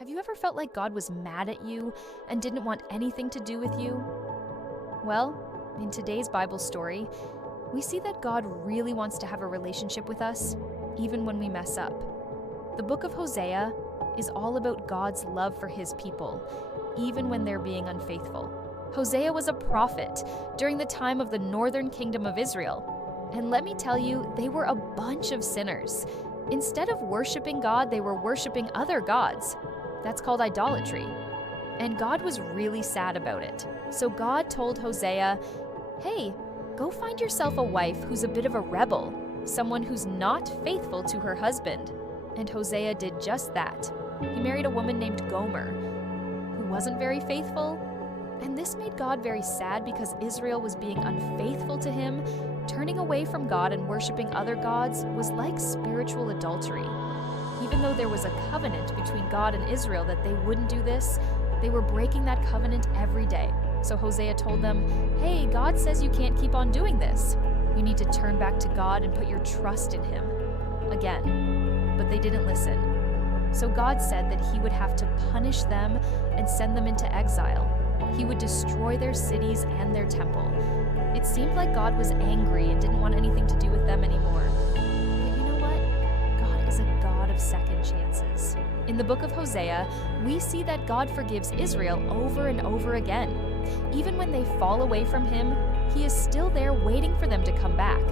Have you ever felt like God was mad at you and didn't want anything to do with you? Well, in today's Bible story, we see that God really wants to have a relationship with us, even when we mess up. The book of Hosea is all about God's love for his people, even when they're being unfaithful. Hosea was a prophet during the time of the northern kingdom of Israel. And let me tell you, they were a bunch of sinners. Instead of worshiping God, they were worshiping other gods. That's called idolatry. And God was really sad about it. So God told Hosea, hey, go find yourself a wife who's a bit of a rebel, someone who's not faithful to her husband. And Hosea did just that. He married a woman named Gomer, who wasn't very faithful. And this made God very sad because Israel was being unfaithful to him. Turning away from God and worshiping other gods was like spiritual adultery. Even though there was a covenant between God and Israel that they wouldn't do this, they were breaking that covenant every day. So Hosea told them, hey, God says you can't keep on doing this. You need to turn back to God and put your trust in him. Again. But they didn't listen. So God said that he would have to punish them and send them into exile. He would destroy their cities and their temple. It seemed like God was angry and didn't want anything to do with them anymore. But you know what? God is a God of second chances. In the book of Hosea, we see that God forgives Israel over and over again. Even when they fall away from him, he is still there waiting for them to come back.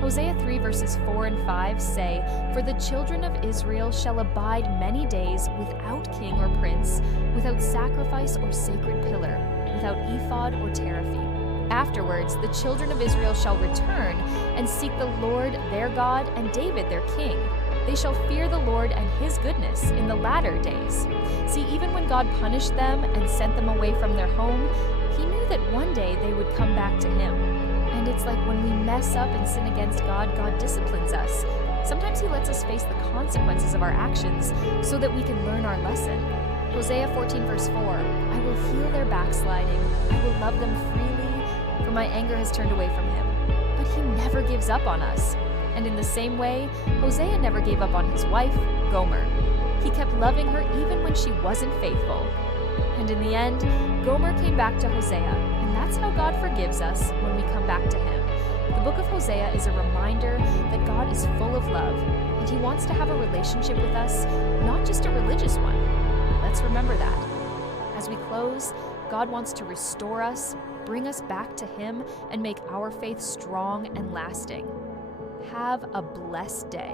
Hosea 3 verses 4 and 5 say, for the children of Israel shall abide many days without king or prince, without sacrifice or sacred pillar, without ephod or teraphim. Afterwards, the children of Israel shall return and seek the Lord their God and David their king. They shall fear the Lord and his goodness in the latter days. See, even when God punished them and sent them away from their home, he knew that one day they would come back to him. And it's like when we mess up and sin against God, God disciplines us. Sometimes he lets us face the consequences of our actions so that we can learn our lesson. Hosea 14 verse 4, I will heal their backsliding. I will love them freely, for my anger has turned away from him. But he never gives up on us. And in the same way, Hosea never gave up on his wife, Gomer. He kept loving her even when she wasn't faithful. And in the end, Gomer came back to Hosea, and that's how God forgives us when we come back to him. The book of Hosea is a reminder that God is full of love, and he wants to have a relationship with us, not just a religious one. Let's remember that. As we close, God wants to restore us, bring us back to him, and make our faith strong and lasting. Have a blessed day.